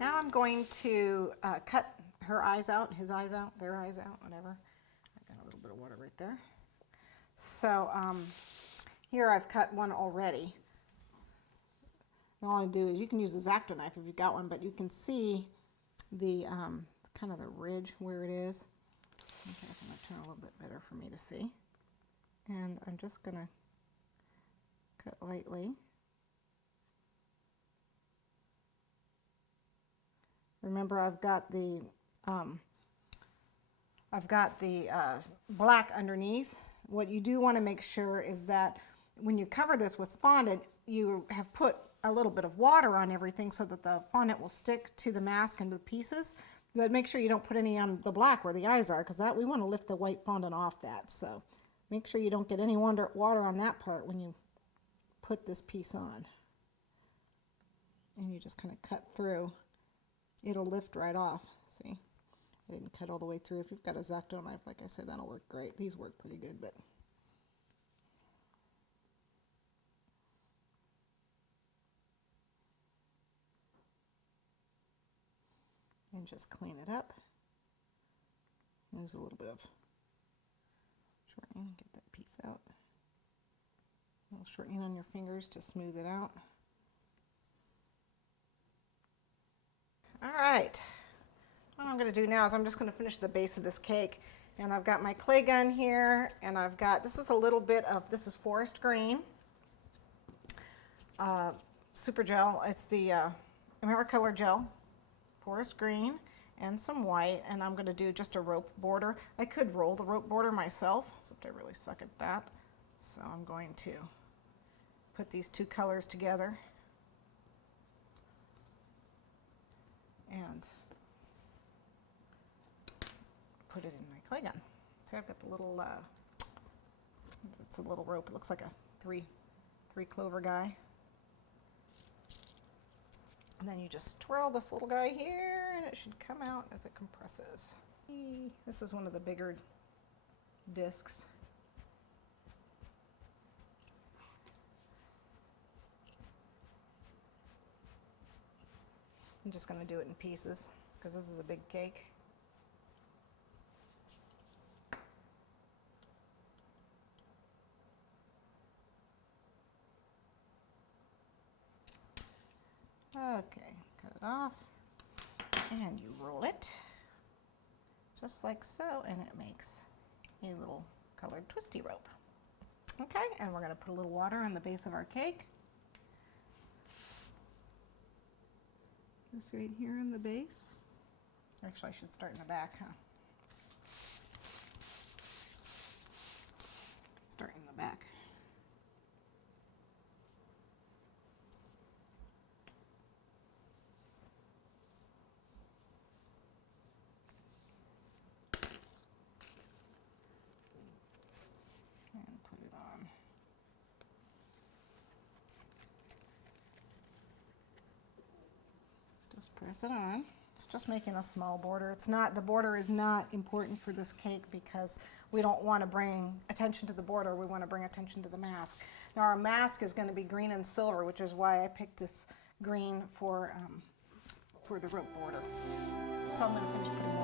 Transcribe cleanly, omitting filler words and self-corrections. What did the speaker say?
Now I'm going to cut her eyes out, his eyes out, their eyes out, whatever. I got a little bit of water right there. So here I've cut one already. And all I do is, you can use a X-Acto knife if you've got one, but you can see the kind of the ridge where it is. Okay, so I'm going to turn a little bit better for me to see. And I'm just going to cut lightly. Remember, I've got the black underneath. What you do want to make sure is that when you cover this with fondant, you have put a little bit of water on everything so that the fondant will stick to the mask and the pieces. But make sure you don't put any on the black where the eyes are, because we want to lift the white fondant off that. So make sure you don't get any water on that part when you put this piece on. And you just kind of cut through. It'll lift right off. See? I didn't cut all the way through. If you've got a X-Acto knife, like I said, that'll work great. These work pretty good, but and just clean it up. Use a little bit of shortening, get that piece out. A little shortening on your fingers to smooth it out. All right, what I'm going to do now is I'm just going to finish the base of this cake. And I've got my clay gun here, and I've got, this is a little bit of, this is forest green, super gel. It's the AmeriColor gel, forest green, and some white. And I'm going to do just a rope border. I could roll the rope border myself, except I really suck at that. So I'm going to put these two colors together. And put it in my clay gun. See, I've got the little, it's a little rope. It looks like a three clover guy. And then you just twirl this little guy here, and it should come out as it compresses. This is one of the bigger discs. I'm just going to do it in pieces because this is a big cake. Okay, cut it off, and you roll it just like so, and it makes a little colored twisty rope. Okay, and we're going to put a little water on the base of our cake. This right here in the base. Actually, I should start in the back, huh? Start in the back. And put it on. Just press it on. It's just making a small border. It's not, the border is not important for this cake because we don't want to bring attention to the border. We want to bring attention to the mask. Now our mask is going to be green and silver, which is why I picked this green for the rope border. So I'm going to finish putting